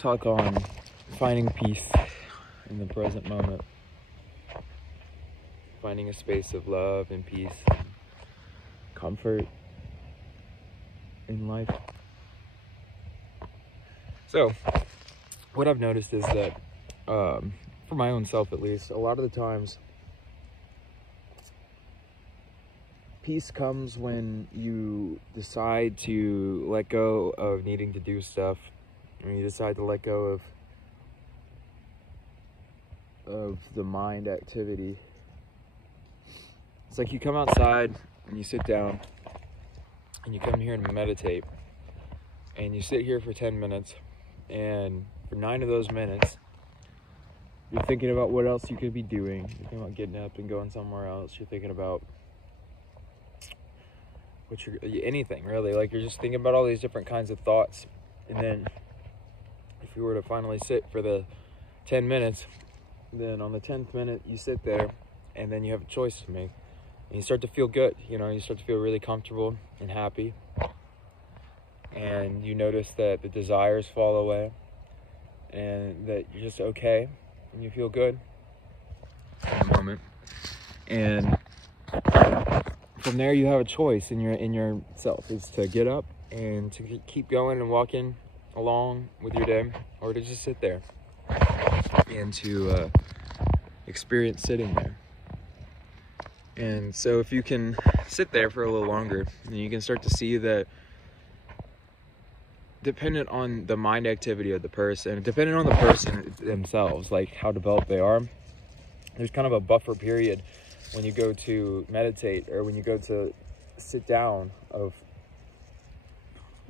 talk on finding peace in the present moment. Finding a space of love and peace and comfort in life. So, what I've noticed is that, for my own self at least, a lot of the times, peace comes when you decide to let go of needing to do stuff, when you decide to let go of the mind activity. It's like you come outside and you sit down and you come here and meditate, and you sit here for 10 minutes, and for 9 of those minutes you're thinking about what else you could be doing. You're thinking about getting up and going somewhere else. You're thinking about anything really, like you're just thinking about all these different kinds of thoughts. And then if you were to finally sit for the 10 minutes, then on the 10th minute you sit there and then you have a choice to make, and you start to feel good. You start to feel really comfortable and happy, and you notice that the desires fall away and that you're just okay and you feel good in the moment. And from there you have a choice in yourself, is to get up and to keep going and walking along with your day, or to just sit there and to experience sitting there. And so if you can sit there for a little longer, then you can start to see that, dependent on the mind activity of the person, dependent on the person themselves, like how developed they are, there's kind of a buffer period when you go to meditate, or when you go to sit down, of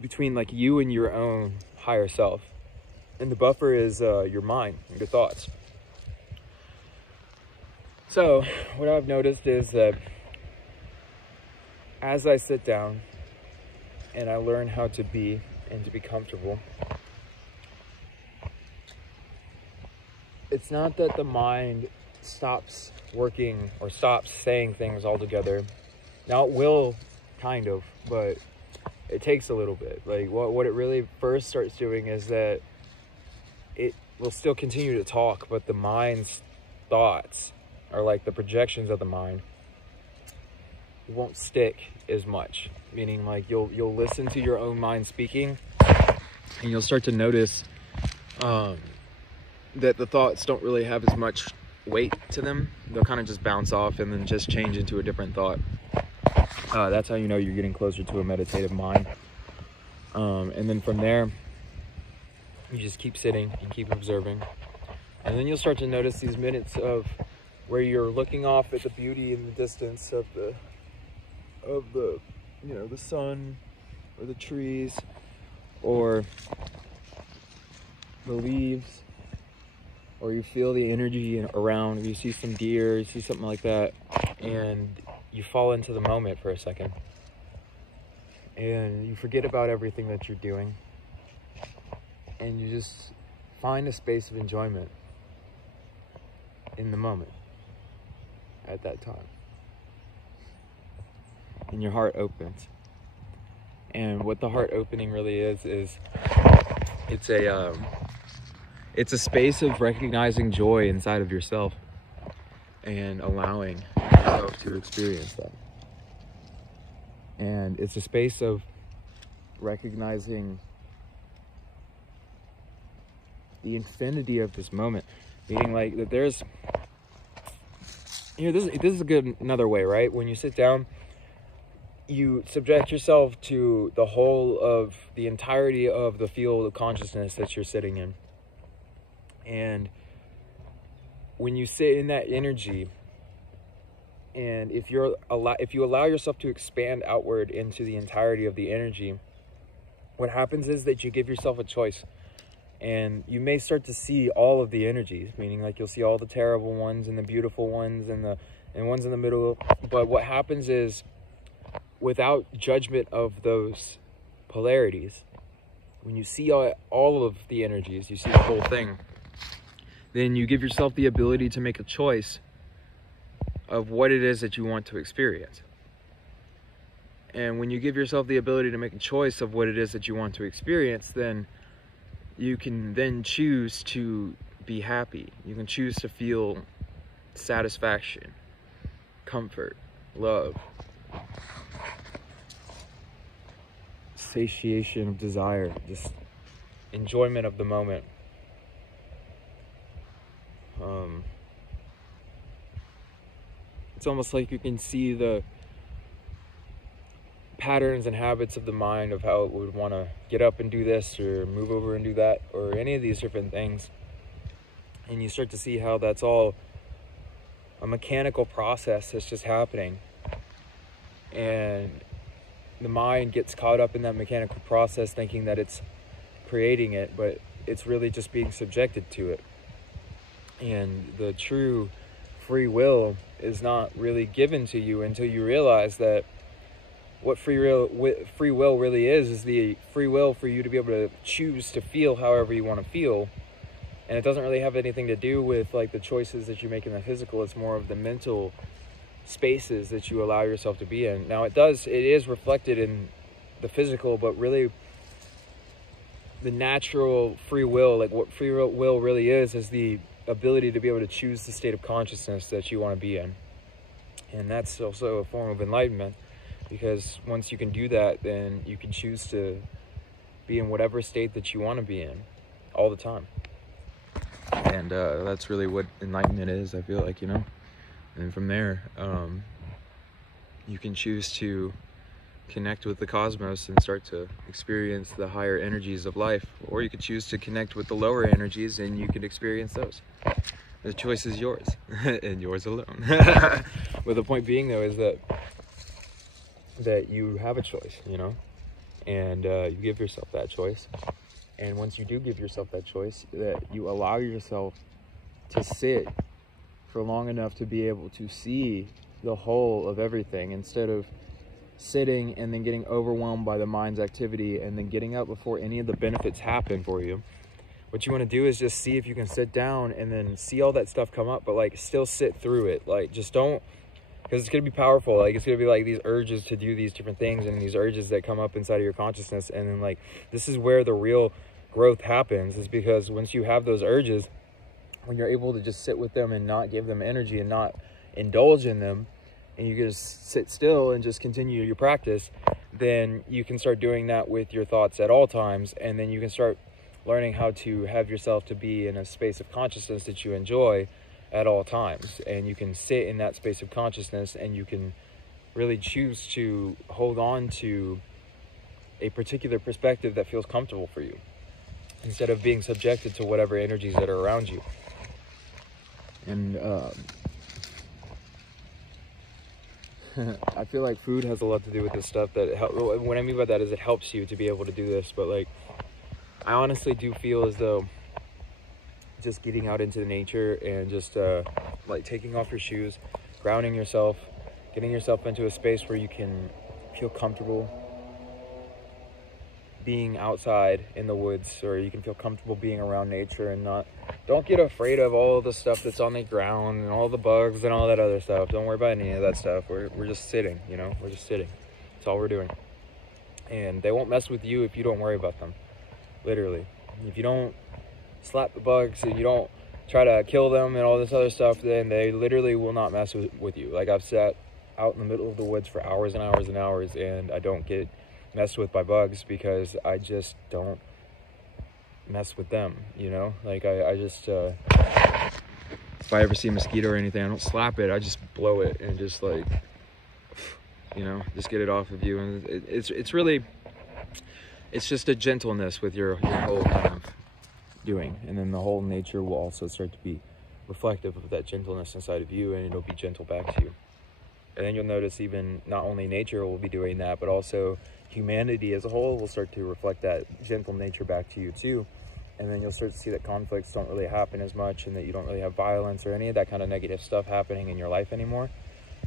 between like you and your own higher self. And the buffer is your mind, your thoughts. So what I've noticed is that as I sit down and I learn how to be and to be comfortable, it's not that the mind stops working or stops saying things altogether. Now it will, kind of, but it takes a little bit. Like what it really first starts doing is that it will still continue to talk, but the mind's thoughts, or like the projections of the mind, won't stick as much. Meaning, like you'll listen to your own mind speaking, and you'll start to notice that the thoughts don't really have as much weight to them. They'll kind of just bounce off and then just change into a different thought. That's how you know you're getting closer to a meditative mind. And then from there, you just keep sitting and keep observing, and then you'll start to notice these minutes of where you're looking off at the beauty in the distance of the the sun, or the trees, or the leaves, or you feel the energy around. You see some deer, you see something like that, and you fall into the moment for a second, and you forget about everything that you're doing, and you just find a space of enjoyment in the moment at that time. And your heart opens. And what the heart opening really is it's a space of recognizing joy inside of yourself and allowing yourself to experience that. And it's a space of recognizing the infinity of this moment. Meaning, like, that there's, this is another way, right? When you sit down, you subject yourself to the whole of the entirety of the field of consciousness that you're sitting in. And when you sit in that energy, and if you allow yourself to expand outward into the entirety of the energy, what happens is that you give yourself a choice. And you may start to see all of the energies, meaning like you'll see all the terrible ones and the beautiful ones and ones in the middle. But what happens is, without judgment of those polarities, when you see all of the energies, you see the whole thing, then you give yourself the ability to make a choice of what it is that you want to experience. And when you give yourself the ability to make a choice of what it is that you want to experience, then you can then choose to be happy. You can choose to feel satisfaction, comfort, love, satiation of desire, just enjoyment of the moment. It's almost like you can see the patterns and habits of the mind of how it would want to get up and do this or move over and do that or any of these different things. And you start to see how that's all a mechanical process that's just happening. And the mind gets caught up in that mechanical process thinking that it's creating it, but it's really just being subjected to it. And the true free will is not really given to you until you realize that what free will really is the free will for you to be able to choose to feel however you want to feel. And it doesn't really have anything to do with like the choices that you make in the physical. It's more of the mental spaces that you allow yourself to be in. Now it is reflected in the physical, but really the natural free will, like what free will really is the ability to be able to choose the state of consciousness that you want to be in. And that's also a form of enlightenment, because once you can do that, then you can choose to be in whatever state that you want to be in all the time. And that's really what enlightenment is, I feel like, you know. And from there, you can choose to connect with the cosmos and start to experience the higher energies of life, or you could choose to connect with the lower energies and you could experience those. The choice is yours and yours alone. But the point being though is that you have a choice, you know, and you give yourself that choice. And once you do give yourself that choice, that you allow yourself to sit for long enough to be able to see the whole of everything, instead of sitting and then getting overwhelmed by the mind's activity and then getting up before any of the benefits happen for you. What you want to do is just see if you can sit down and then see all that stuff come up, but like still sit through it. Like just don't, because it's going to be powerful. Like it's going to be like these urges to do these different things and these urges that come up inside of your consciousness. And then like, this is where the real growth happens, is because once you have those urges, when you're able to just sit with them and not give them energy and not indulge in them, and you just sit still and just continue your practice, then you can start doing that with your thoughts at all times. And then you can start learning how to have yourself to be in a space of consciousness that you enjoy at all times. And you can sit in that space of consciousness and you can really choose to hold on to a particular perspective that feels comfortable for you, instead of being subjected to whatever energies that are around you. And I feel like food has a lot to do with this stuff. What I mean by that is it helps you to be able to do this. But like, I honestly do feel as though just getting out into nature and just like taking off your shoes, grounding yourself, getting yourself into a space where you can feel comfortable being outside in the woods, or you can feel comfortable being around nature and don't get afraid of all the stuff that's on the ground and all the bugs and all that other stuff. Don't worry about any of that stuff. We're just sitting, you know, we're just sitting. That's all we're doing. And they won't mess with you if you don't worry about them, literally. If you don't slap the bugs and you don't try to kill them and all this other stuff, then they literally will not mess with you. Like, I've sat out in the middle of the woods for hours and hours and hours, and I don't get messed with by bugs because I just don't mess with them, you know. Like I just if I ever see a mosquito or anything, I don't slap it, I just blow it and just like, you know, just get it off of you. And it's really, it's just a gentleness with your whole kind of doing, and then the whole nature will also start to be reflective of that gentleness inside of you, and it'll be gentle back to you. And then you'll notice even not only nature will be doing that, but also humanity as a whole will start to reflect that gentle nature back to you too. And then you'll start to see that conflicts don't really happen as much, and that you don't really have violence or any of that kind of negative stuff happening in your life anymore,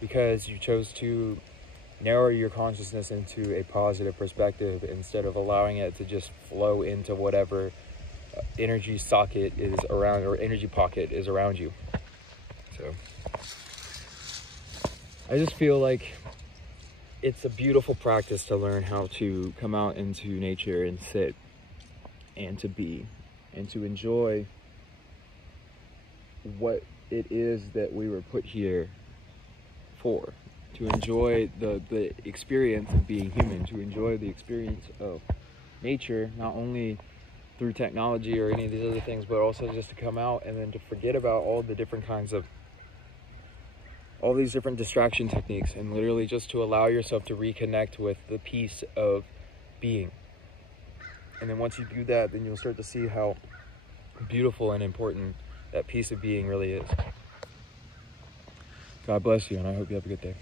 because you chose to narrow your consciousness into a positive perspective instead of allowing it to just flow into whatever energy socket is around, or energy pocket is around you. So I just feel like it's a beautiful practice to learn how to come out into nature and sit and to be and to enjoy what it is that we were put here for, to enjoy the experience of being human, to enjoy the experience of nature, not only through technology or any of these other things, but also just to come out and then to forget about all the different kinds of, all these different distraction techniques, and literally just to allow yourself to reconnect with the peace of being. And then once you do that, then you'll start to see how beautiful and important that peace of being really is. God bless you, and I hope you have a good day.